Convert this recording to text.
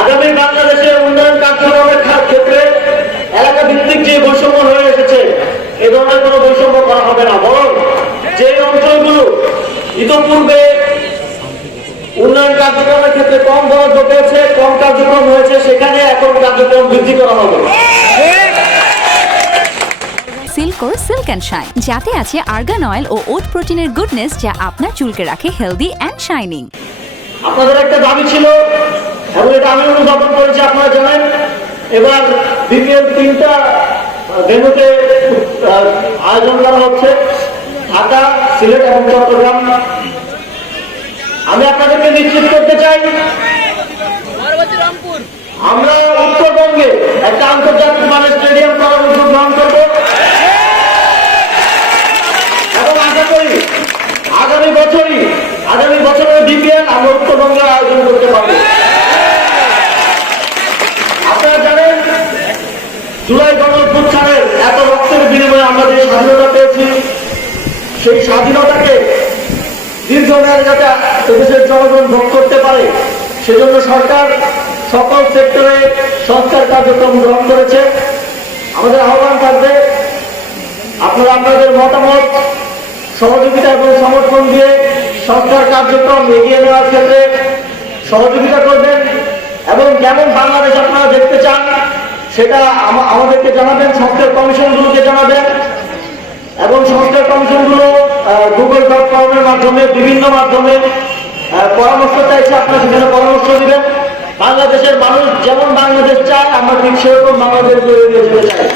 আগামী বাংলাদেশের উন্নয়ন কার্যক্রমের ক্ষেত্রে এলাকা ভিত্তিক যে বৈষম্য হয়ে এসেছে, এ ধরনের কোনো বৈষম্য করা হবে না, বরং যে অঞ্চলগুলো ইতিপূর্বে উন্নয়ন কার্যক্রমের ক্ষেত্রে কম বরাদ্দ পেয়েছে, কম কার্যক্রম হয়েছে, সেখানে এখন কার্যক্রম বৃদ্ধি করা হবে। সিল্কোর সিল্ক অ্যান্ড শাইন, যাতে আছে আর্গান অয়েল ও ওট প্রোটিনের গুডনেস, যা আপনার চুলকে রাখে হেলদি অ্যান্ড শাইনিং। আপনাদের একটা দাবি ছিল এবং এটা আমি অনুধাবন করেছি, আপনারা জানেন এবার বিপিএল 3টা ভেন্যুতে আয়োজন করা হচ্ছে, ঢাকা, সিলেট এবং চট্টগ্রাম। আমি আপনাদেরকে নিশ্চিত করতে চাই আমরা উত্তরবঙ্গে একটা আন্তর্জাতিক মানের স্টেডিয়াম করার উদ্যোগ গ্রহণ করব এবং আশা করি আগামী বছরের বিপিএল আমরা উত্তরবঙ্গে আয়োজন করতে পারব। আপনারা জানেন জুলাই গণঅভ্যুত্থানের এত রক্তের বিনিময়ে আমরা যে স্বাধীনতা পেয়েছি, সেই স্বাধীনতাকে দীর্ঘমেয়াদে যাতে দেশের জনগণ ভোগ করতে পারে, সেজন্য সরকার সকল সেক্টরে সংস্কার কার্যক্রম গ্রহণ করেছে। আমাদের আহ্বান থাকবে আপনারা আপনাদের মতামত, সহযোগিতা এবং সমর্থন দিয়ে সংস্কার কার্যক্রম এগিয়ে নেওয়ার ক্ষেত্রে সহযোগিতা করবেন এবং যেমন বাংলাদেশ আপনারা দেখতে চান সেটা আমাদেরকে জানাবেন, সংস্কার কমিশনগুলোকে জানাবেন এবং সংস্কার কমিশনগুলো google.com-এর মাধ্যমে বিভিন্ন মাধ্যমে পরামর্শ চাইছে, আপনারা সেখানে পরামর্শ দিবেন। বাংলাদেশের মানুষ যেমন বাংলাদেশ চায়, আমরা ঠিক সেরকম বাংলাদেশ গড়ে নিয়ে যেতে চাই।